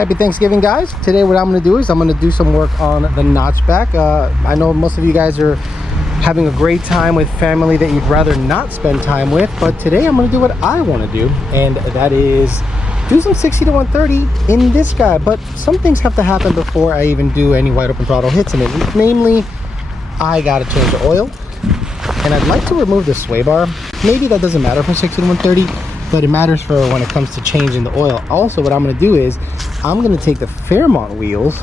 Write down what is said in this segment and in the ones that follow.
Happy Thanksgiving, guys. Today what I'm going to do is I'm going to do some work on the notchback. I know most of you guys are having a great time with family that you'd rather not spend time with, but today I'm going to do what I want to do, and that is do some 60 to 130 in this guy. But some things have to happen before I even do any wide open throttle hits in it. Namely, I got to change the oil, and I'd like to remove the sway bar. Maybe that doesn't matter for 60 to 130, but it matters for when it comes to changing the oil. Also, what I'm going to do is I'm going to take the Fairmont wheels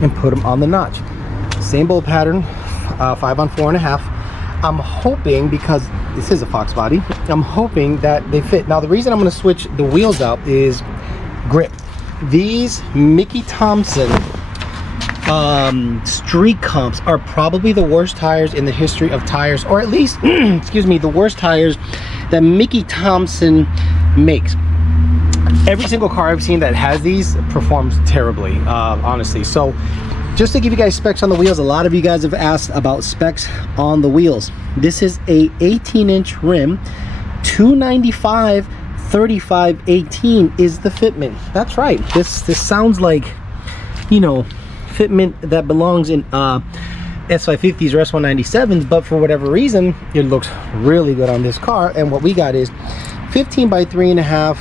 and put them on the notch. Same bolt pattern, 5 on 4.5. I'm hoping, because this is a Foxbody, I'm hoping that they fit. Now, the reason I'm going to switch the wheels out is grip. These Mickey Thompson street comps are probably the worst tires in the history of tires, or at least excuse me, the worst tires that Mickey Thompson makes. Every single car I've seen that has these performs terribly, honestly. So just to give you guys specs on the wheels, a lot of you guys have asked about specs on the wheels. This is a 18-inch rim, 295 35 18 is the fitment. That's right. This sounds like, you know, fitment that belongs in S550s or S197s, but for whatever reason it looks really good on this car. And what we got is 15 by 3.5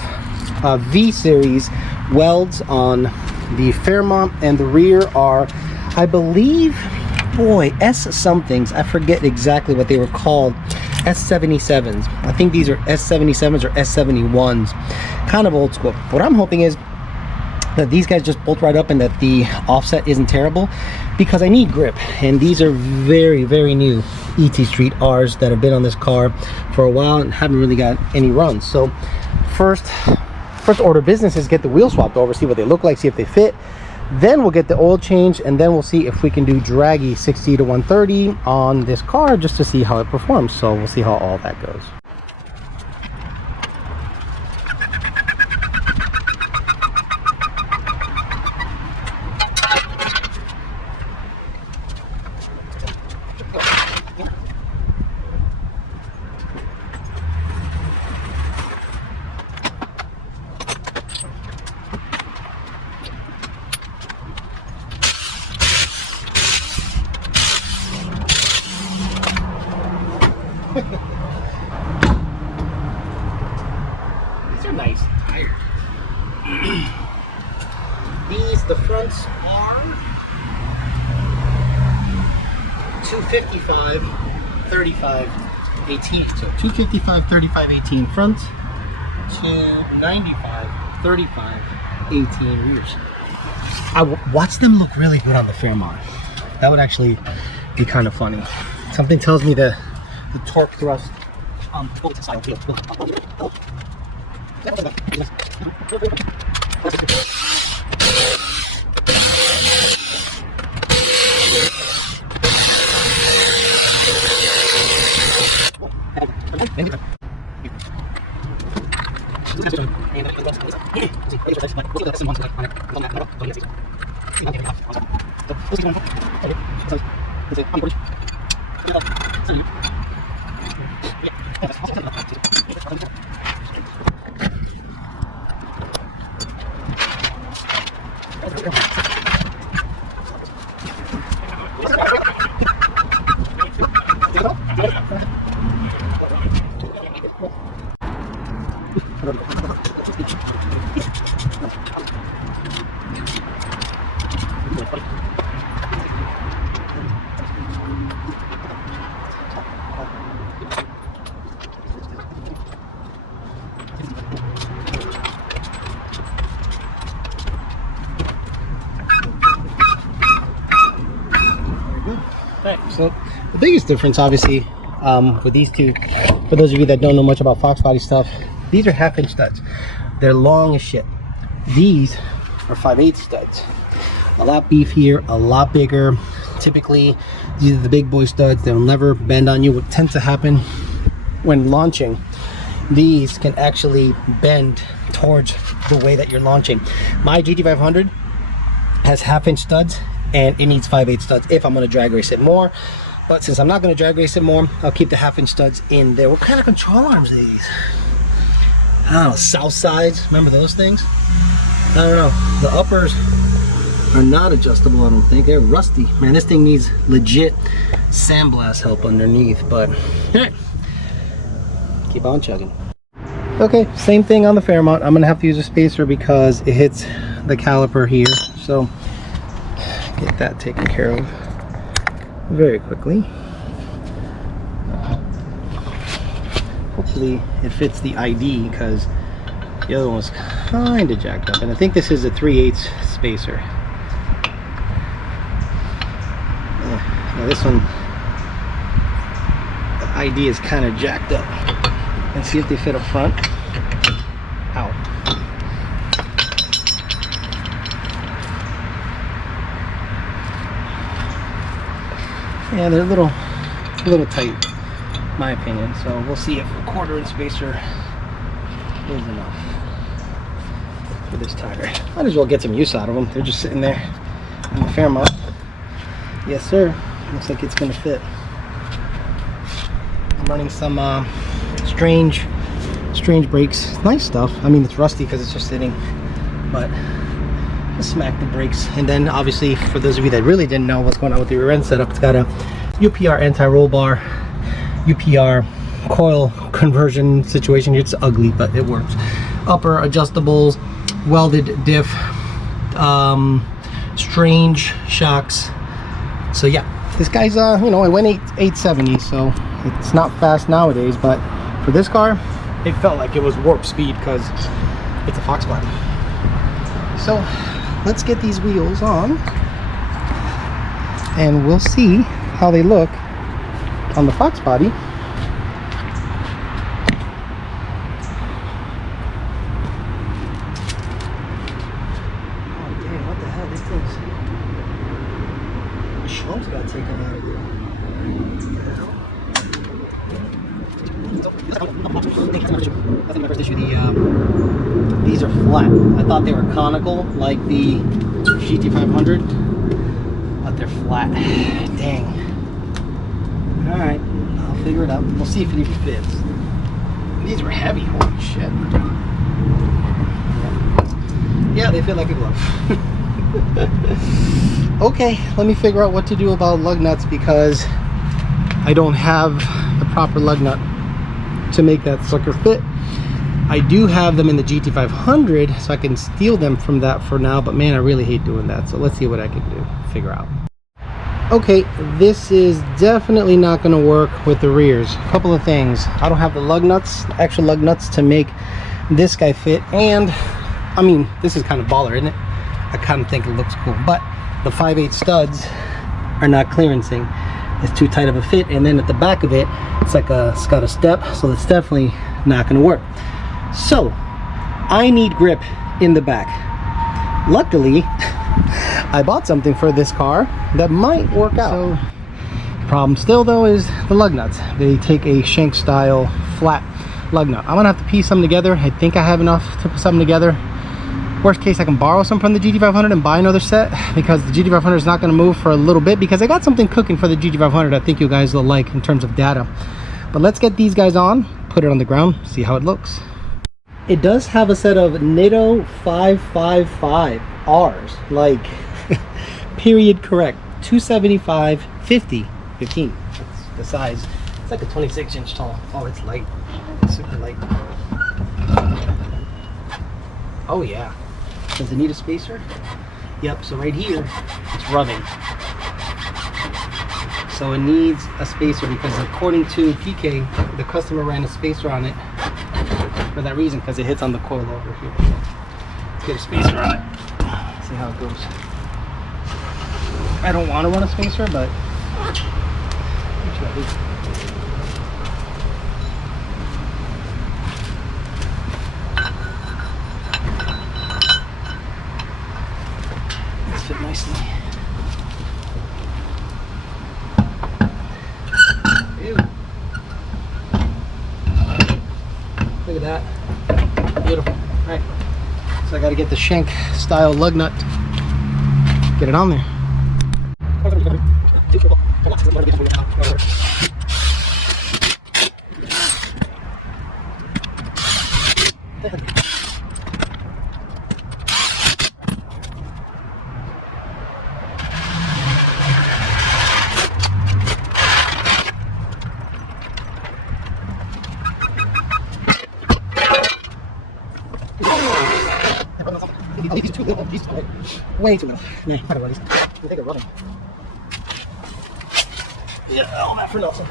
V series welds on the Fairmont, and the rear are, I believe, boy, S somethings, I forget exactly what they were called, S77s. I think these are S77s or S71s, kind of old school. What I'm hoping is that these guys just bolt right up and that the offset isn't terrible, because I need grip. And these are very, very new ET Street R's that have been on this car for a while and haven't really got any runs. So first order of business is get the wheel swapped over, see what they look like, see if they fit. Then we'll get the oil change, and then we'll see if we can do Draggy 60 to 130 on this car just to see how it performs. So we'll see how all that goes. These are nice tires. The fronts are 255 35 18. So 255 35 18 front, 295 35 18 rears. I watch them look really good on the Fairmont. That would actually be kind of funny. Something tells me the torque thrust on both sides. So the biggest difference, obviously, with these two, for those of you that don't know much about Foxbody stuff, these are 1/2-inch studs. They're long as shit. These are 5/8 studs. A lot beefier, a lot bigger. Typically, these are the big boy studs. They'll never bend on you. What tends to happen when launching, these can actually bend towards the way that you're launching. My GT500 has 1/2-inch studs, and it needs 5/8 studs if I'm going to drag race it more. But since I'm not going to drag race it more, I'll keep the 1/2-inch studs in there. What kind of control arms are these? I don't know, South Sides, remember those things? I don't know. The uppers are not adjustable, I don't think. They're rusty. Man, this thing needs legit sandblast help underneath, but keep on chugging. Okay, same thing on the Fairmont. I'm gonna have to use a spacer because it hits the caliper here. So get that taken care of very quickly. Hopefully it fits the ID because the other one was kind of jacked up, and I think this is a 3/8 spacer. Now this one, the ID is kind of jacked up. Let's see if they fit up front. Ow. Yeah, they're a little tight, in my opinion. So we'll see if a 1/4" spacer is enough for this tire. Might as well get some use out of them. They're just sitting there in the Fairmont. Yes, sir. Looks like it's gonna fit. I'm running some strange brakes. Nice stuff. I mean, it's rusty because it's just sitting, but let's smack the brakes. And then obviously, for those of you that really didn't know what's going on with the rear end setup, it's got a UPR anti-roll bar, UPR coil conversion situation. It's ugly, but it works. Upper adjustables, welded diff, strange shocks. So yeah, this guy's you know, I went 870, so it's not fast nowadays, but for this car it felt like it was warp speed because it's a Foxbody. So let's get these wheels on and we'll see how they look on the Foxbody. Got taken out of here. I think my first issue, these are flat. I thought they were conical like the GT500, but they're flat. Dang. Alright, I'll figure it out. We'll see if it even fits. These were heavy, holy shit. Yeah, they fit like a glove. Okay, let me figure out what to do about lug nuts because I don't have the proper lug nut to make that sucker fit. I do have them in the GT500, so I can steal them from that for now, but man, I really hate doing that. So let's see what I can do, figure out. Okay, this is definitely not going to work with the rears. A couple of things. I don't have the lug nuts, actual lug nuts to make this guy fit, and I mean, this is kind of baller, isn't it? I kind of think it looks cool, but the 5/8 studs are not clearancing. It's too tight of a fit, and then at the back of it, it's got a step, so it's definitely not going to work. So I need grip in the back. Luckily, I bought something for this car that might work out. So problem still though is the lug nuts. They take a shank style flat lug nut. I'm gonna have to piece some together. I think I have enough to put something together. Worst case, I can borrow some from the GT500 and buy another set because the GT500 is not going to move for a little bit because I got something cooking for the GT500 I think you guys will like in terms of data. But let's get these guys on, put it on the ground, see how it looks. It does have a set of NATO 555Rs, like period correct. 275 50 15. That's the size. It's like a 26-inch tall. Oh, it's light. It's super light. Oh yeah. Does it need a spacer? Yep, so right here, it's rubbing. So it needs a spacer because according to PK, the customer ran a spacer on it for that reason, because it hits on the coil over here. Let's get a spacer on it. See how it goes. I don't want to run a spacer, but fit nicely. Ew. Look at that. Beautiful. All right. So I got to get the shank style lug nut. Get it on there. way too much. Nah, I think they're rubbing. Yeah, all that for nothing.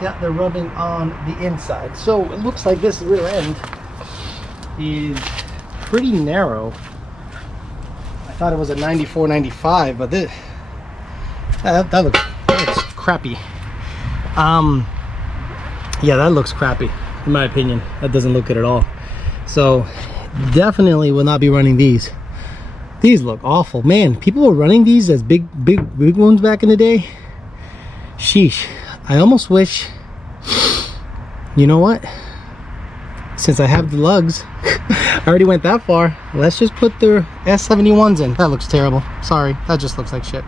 Yeah, they're rubbing on the inside. So it looks like this rear end is pretty narrow. I thought it was a 94, 95, but this that looks crappy. Yeah, that looks crappy in my opinion. That doesn't look good at all. So definitely will not be running these. These look awful, man. People were running these as big ones back in the day. Sheesh. I almost wish, you know what, since I have the lugs, I already went that far, let's just put the S71s in. That looks terrible. Sorry, that just looks like shit.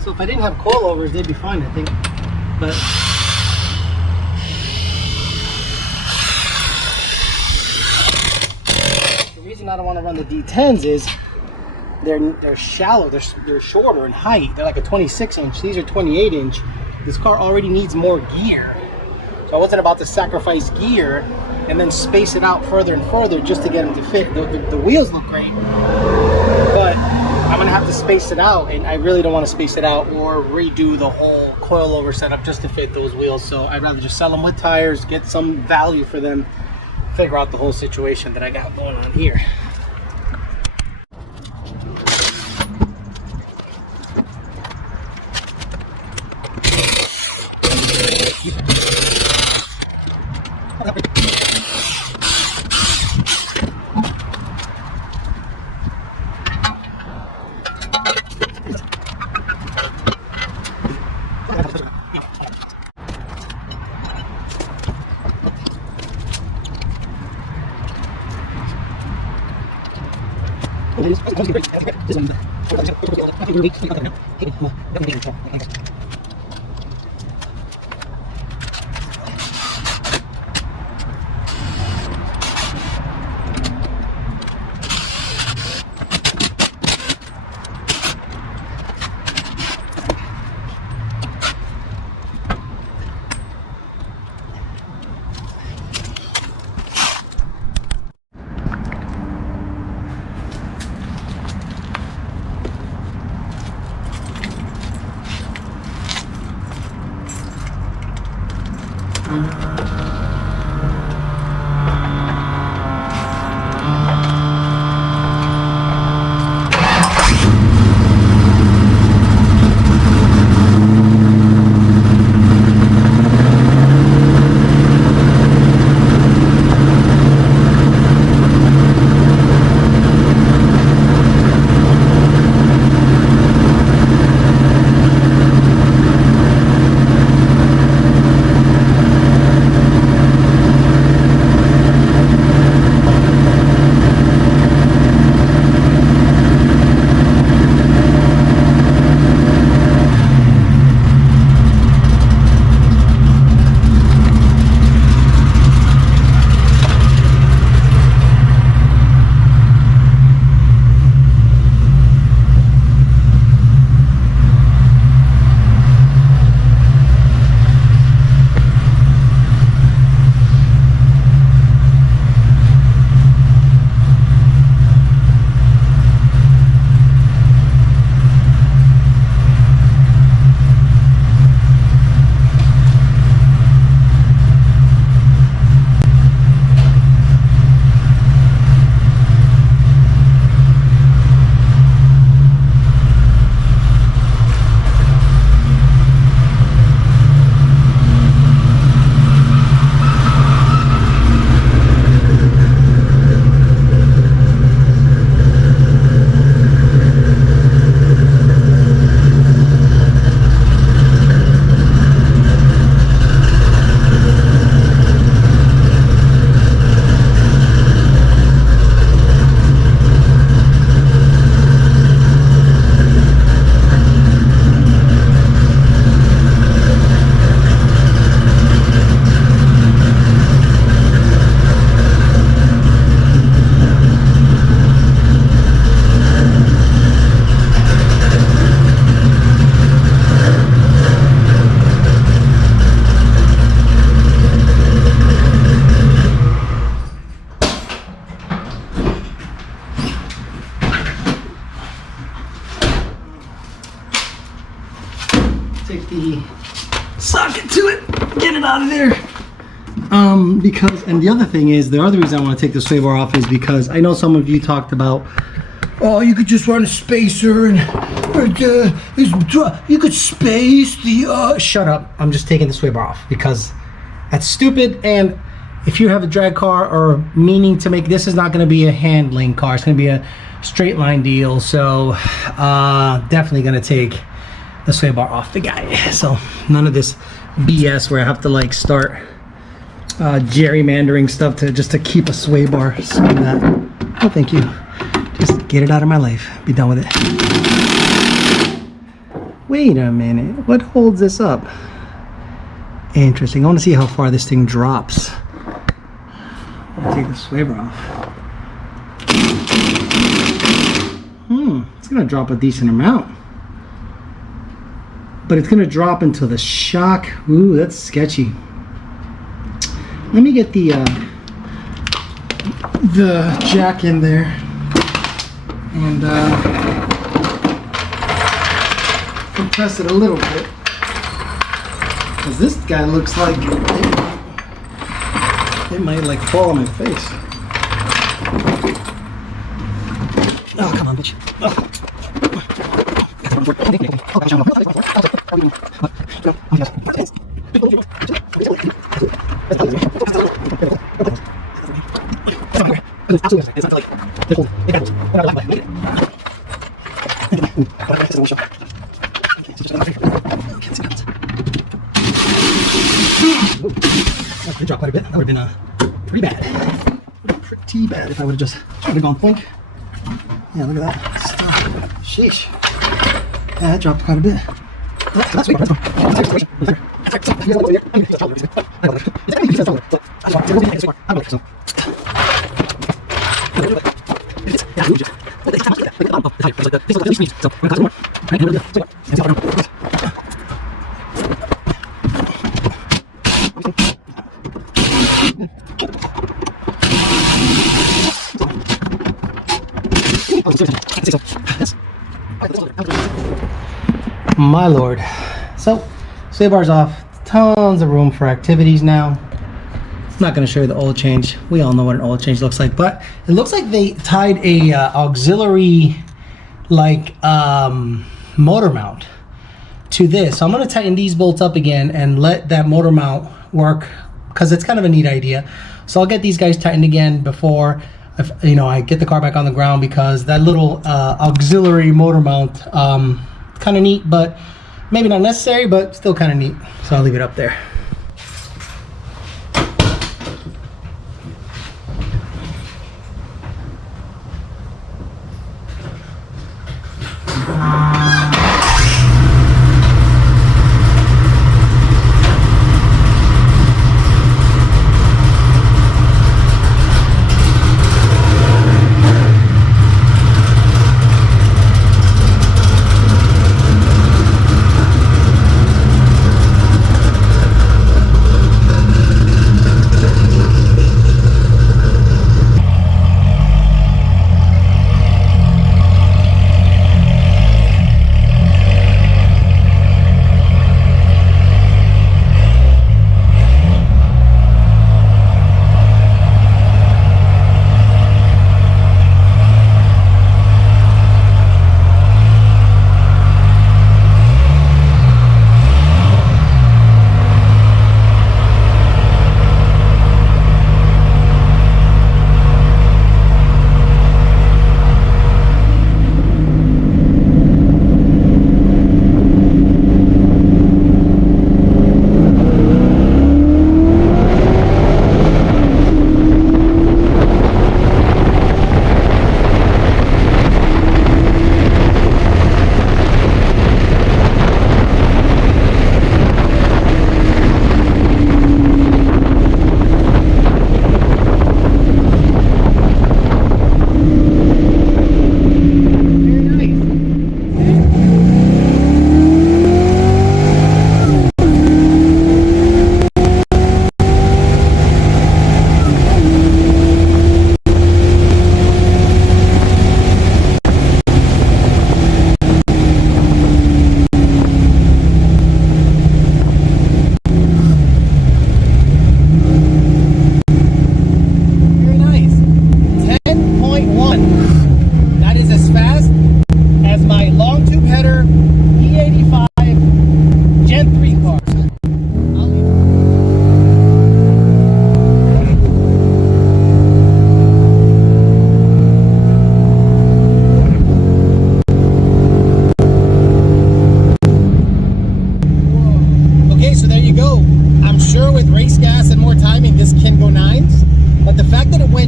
So if I didn't have coilovers, they'd be fine, I think. But the reason I don't want to run the D10s is they're shallow, they're shorter in height. They're like a 26-inch. These are 28-inch. This car already needs more gear. So I wasn't about to sacrifice gear and then space it out further and further just to get them to fit. The wheels look great, but I'm gonna have to space it out, and I really don't want to space it out or redo the whole coilover setup just to fit those wheels. So I'd rather just sell them with tires, get some value for them, figure out the whole situation that I got going on here. out of there. Because, and the other thing is, the other reason I want to take the sway bar off is because I know some of you talked about, oh, you could just run a spacer and you could space the, shut up. I'm just taking the sway bar off because that's stupid. And if you have a drag car or meaning to make, this is not going to be a handling car. It's going to be a straight line deal. So definitely going to take the sway bar off the guy. So none of this BS where I have to like start gerrymandering stuff just to keep a sway bar. Screw that. Oh, thank you. Just get it out of my life. Be done with it. Wait a minute. What holds this up? Interesting. I want to see how far this thing drops. I'll take the sway bar off. It's going to drop a decent amount. But it's going to drop into the shock. Ooh, that's sketchy. Let me get the jack in there and compress it a little bit, because this guy looks like it might like fall on my face. Oh, come on, bitch. Oh. That dropped quite a bit. That would have been pretty bad. Pretty bad if I would have just gone point. Yeah, look at that. Sheesh. Yeah, that dropped quite a bit. That's sweet. My lord. So, sway bar's off. Tons of room for activities now. I'm not going to show you the oil change. We all know what an oil change looks like, but it looks like they tied a auxiliary like motor mount to this. So I'm going to tighten these bolts up again and let that motor mount work, because it's kind of a neat idea. So I'll get these guys tightened again before I get the car back on the ground, because that little auxiliary motor mount kind of neat, but maybe not necessary, but still kind of neat. So I'll leave it up there.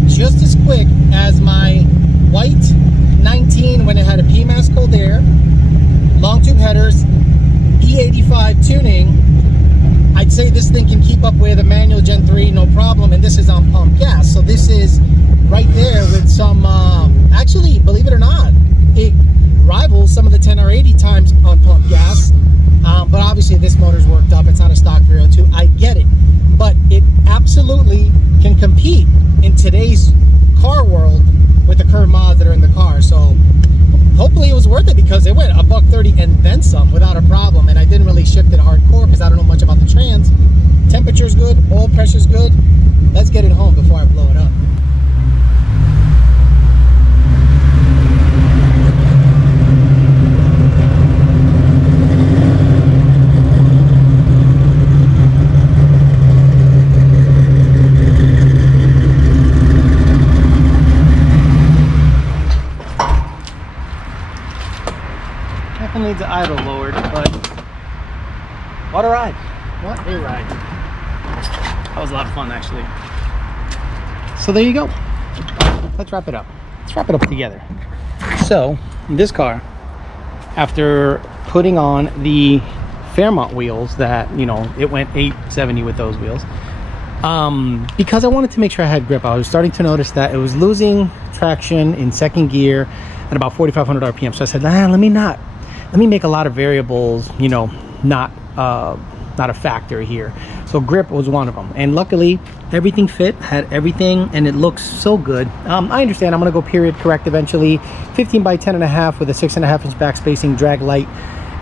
just as quick as my white 19 when it had a PMAS cold air, long tube headers, E85 tuning. I'd say this thing can keep up with a manual Gen 3 no problem, and this is on pump gas. So this is right there with some, actually, believe it or not, it rivals some of the 10R80 times on pump gas. But obviously this motor's worked up, it's not a stock V02, I get it. But it absolutely can compete in today's car world with the current mods that are in the car. So hopefully it was worth it, because it went $130 and then some without a problem. And I didn't really shift it hardcore because I don't know much about the trans. Temperature's good, oil pressure's good. Let's get it home before I blow it up. Needs the idle lowered, but what a ride. What a ride. That was a lot of fun, actually. So there you go. Let's wrap it up. Let's wrap it up together. So this car, after putting on the Fairmont wheels that, you know, it went 870 with those wheels, because I wanted to make sure I had grip, I was starting to notice that it was losing traction in second gear at about 4,500 RPM. So I said, let me make a lot of variables, you know, not a factor here. So grip was one of them, and luckily everything fit, had everything, and it looks so good. I understand I'm gonna go period correct eventually. 15 by 10.5 with a 6.5 inch back spacing, drag light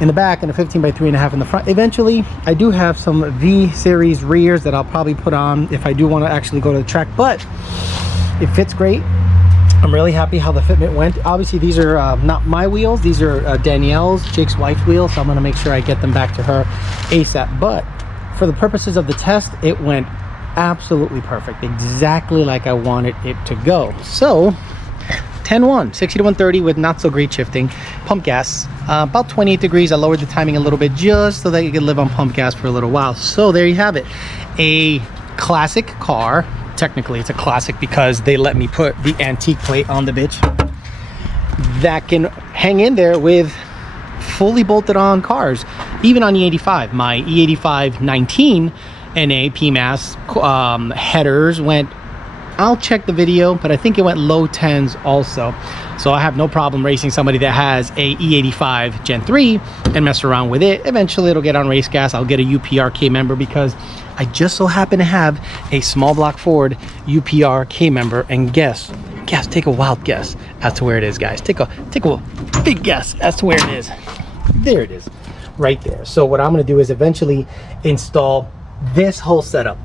in the back, and a 15 by 3.5 in the front. Eventually I do have some V series rears that I'll probably put on if I do want to actually go to the track, but it fits great. I'm really happy how the fitment went. Obviously these are not my wheels, these are Danielle's, Jake's wife's wheels, so I'm going to make sure I get them back to her ASAP. But for the purposes of the test, it went absolutely perfect, exactly like I wanted it to go. So 10-1, 60 to 130 with not so great shifting, pump gas, about 28 degrees. I lowered the timing a little bit just so that you could live on pump gas for a little while. So there you have it, a classic car. Technically it's a classic because they let me put the antique plate on the bitch that can hang in there with fully bolted on cars, even on E85. My E85 19 NA PMAS headers went, I'll check the video, but I think it went low 10s also. So I have no problem racing somebody that has a E85 Gen 3 and mess around with it. Eventually it'll get on race gas. I'll get a UPR K member because I just so happen to have a small block Ford UPR K member, and guess, take a wild guess as to where it is, guys. Take a big guess as to where it is. There it is, right there. So what I'm gonna do is eventually install this whole setup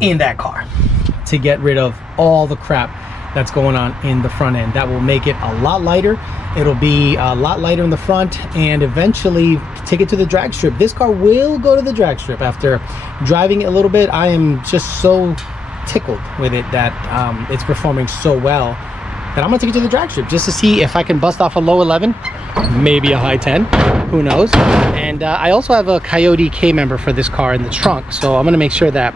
in that car to get rid of all the crap that's going on in the front end. That will make it a lot lighter. It'll be a lot lighter in the front, and eventually take it to the drag strip. This car will go to the drag strip. After driving it a little bit, I am just so tickled with it that it's performing so well that I'm gonna take it to the drag strip just to see if I can bust off a low 11, maybe a high 10, who knows. And I also have a Coyote K member for this car in the trunk, so I'm gonna make sure that,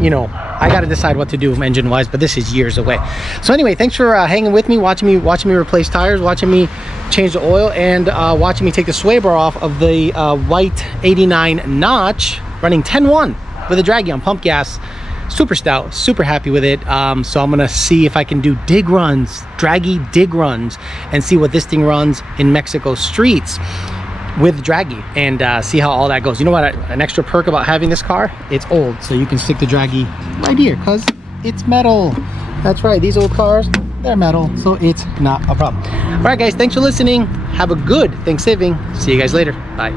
you know, I got to decide what to do engine wise, but this is years away. So anyway, thanks for hanging with me, watching me replace tires, watching me change the oil, and watching me take the sway bar off of the white 89 notch, running 10-1 with a Draggy on pump gas. Super stout, super happy with it. So I'm gonna see if I can do dig runs, Draggy dig runs, and see what this thing runs in Mexico streets with Draggy, and see how all that goes. You know what, an extra perk about having this car, it's old, so you can stick the Draggy right here because it's metal. That's right, these old cars, they're metal, so it's not a problem. All right guys, thanks for listening. Have a good Thanksgiving. See you guys later. Bye.